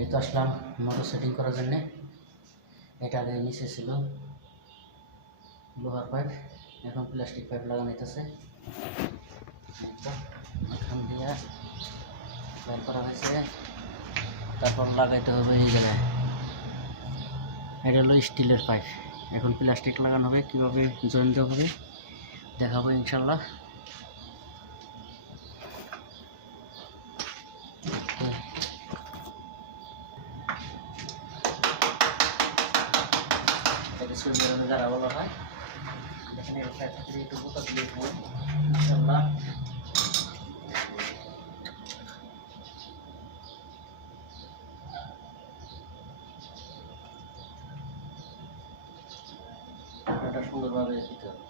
এই তো আসলাম motor setting করার জন্যে। এটা আগে নিচে ছিল লোহার পাইপ, এখন প্লাস্টিক পাইপ লাগানো হইতেছে। এখান দিয়ে বের করা হয়েছে, তারপর লাগাইতে হবে এই জায়গায়। এটা হলো স্টিলের পাইপ, এখন প্লাস্টিক লাগানো হবে। কীভাবে জয়েন দেওয়া হবে দেখাবো ইনশাল্লাহ। এটাকে সুন্দর যারা বলা হয়, দেখেন এর সাইড থেকে একটু বোতা দিয়ে দেবো ইনশাল্লাহ। এটা সুন্দরভাবে দিতে হবে।